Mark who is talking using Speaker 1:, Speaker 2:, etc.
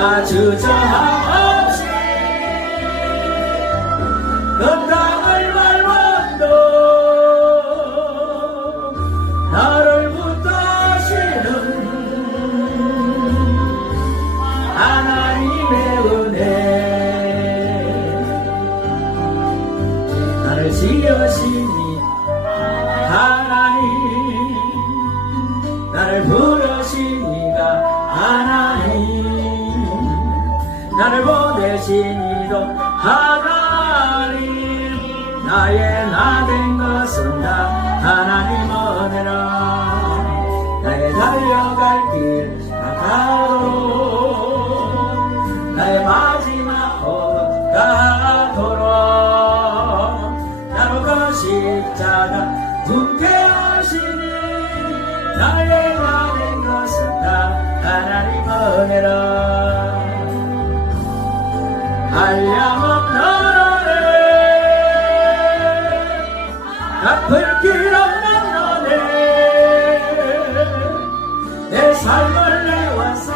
Speaker 1: 나 주저함 없이 그 땅을 밟아도 나를 붙드시는 하나님의 은혜. 나를 지으시니 하나님. 나를 부르시니 나를 보내시니도 하나님 나의 나 된 것은 다 하나님 은혜라. 나의 달려갈 길 가도록 나의 마지막 호흡 가도록 나로 그 십자가 굳게 하시니 나의 나된 것은 다 하나님 은혜라 한량없는 은혜 갚을 길 없는 은혜 내 삶을 내와 사